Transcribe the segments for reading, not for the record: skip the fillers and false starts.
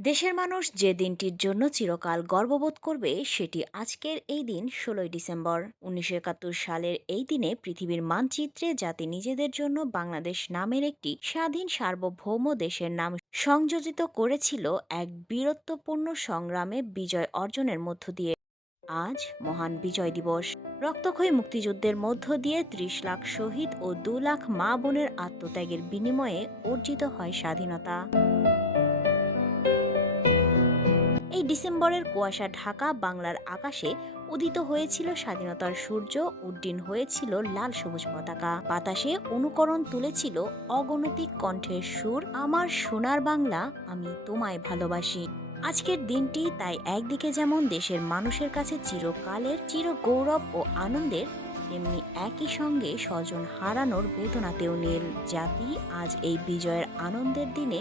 দেশের মানুষ যে দিনটির জন্য চিরকাল গর্ববোধ করবে সেটি আজকের এই দিন ১৬ই ডিসেম্বর। ১৯৭১ সালের এই দিনে পৃথিবীর মানচিত্রে জাতি নিজেদের জন্য বাংলাদেশ নামের একটি স্বাধীন সার্বভৌম দেশের নাম সংযোজিত করেছিল এক বীরত্বপূর্ণ সংগ্রামে বিজয় অর্জনের মধ্য দিয়ে। আজ মহান বিজয় দিবস। রক্তক্ষয়ী মুক্তিযুদ্ধের মধ্য দিয়ে ৩০ লাখ শহীদ ও ২ লাখ মা বোনের আত্মত্যাগের বিনিময়ে অর্জিত হয় স্বাধীনতা। এই ডিসেম্বরের কুয়াশা ঢাকা বাংলার আকাশে উদিত হয়েছিল স্বাধীনতার সূর্য, উড্ডীন হয়েছিল লাল সবুজ পতাকা, বাতাসে অনুকরণ তুলেছিল অগণতিক কণ্ঠের সুর, আমার সোনার বাংলা, আমি তোমায় ভালোবাসি। আজকের দিনটি তাই একদিকে যেমন দেশের মানুষের কাছে চিরকালের চির গৌরব ও আনন্দের, তেমনি একই সঙ্গে স্বজন হারানোর বেদনাতেও নীল। জাতি আজ এই বিজয়ের আনন্দের দিনে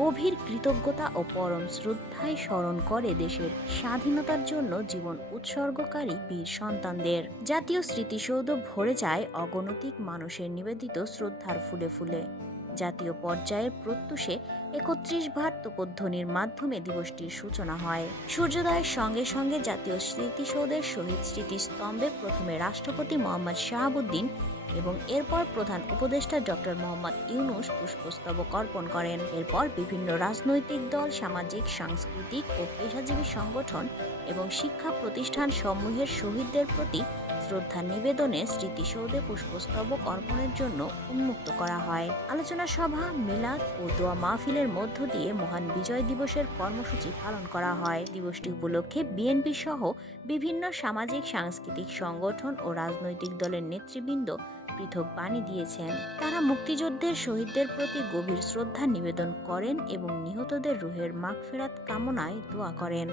গভীর কৃতজ্ঞতা ও পরম শ্রদ্ধায় স্মরণ করে দেশের স্বাধীনতার জন্য জীবন উৎসর্গকারী বীর সন্তানদের। জাতীয় স্মৃতিসৌধ ভরে যায় অগণতিক মানুষের নিবেদিত শ্রদ্ধার ফুলে ফুলে। জাতীয় পর্যায়ের প্রত্যুষে ৩১ ভার তোপধ্বনির মাধ্যমে দিবসটির সূচনা হয়। সূর্যোদয়ের সঙ্গে সঙ্গে জাতীয় স্মৃতিসৌধের শহীদ স্মৃতিস্তম্ভে প্রথমে রাষ্ট্রপতি মোহাম্মদ শাহাবুদ্দিন এবং এরপর প্রধান উপদেষ্টা ডক্টর মোহাম্মদ ইউনূস পুষ্পস্তবক অর্পণ করেন। এরপর বিভিন্ন রাজনৈতিক দল, সামাজিক, সাংস্কৃতিক ও পেশাজীবী সংগঠন এবং শিক্ষা প্রতিষ্ঠান সমূহের শহীদদের প্রতি শ্রদ্ধা নিবেদনে স্মৃতিসৌধে পুষ্পস্তবক অর্পণের জন্য উন্মুক্ত করা হয়। আলোচনা সভা, মিলাদ ও দোয়া মাহফিলের মধ্য দিয়ে মহান বিজয় দিবসের কর্মসূচি পালন করা হয়। দিবসটি উপলক্ষে বিএনপি সহ বিভিন্ন সামাজিক, সাংস্কৃতিক সংগঠন ও রাজনৈতিক দলের নেতৃবৃন্দ পৃথক বাণী দিয়েছেন। তারা মুক্তিযুদ্ধের শহীদদের প্রতি গভীর শ্রদ্ধা নিবেদন করেন এবং নিহতদের রুহের মাগফিরাত কামনায় দোয়া করেন।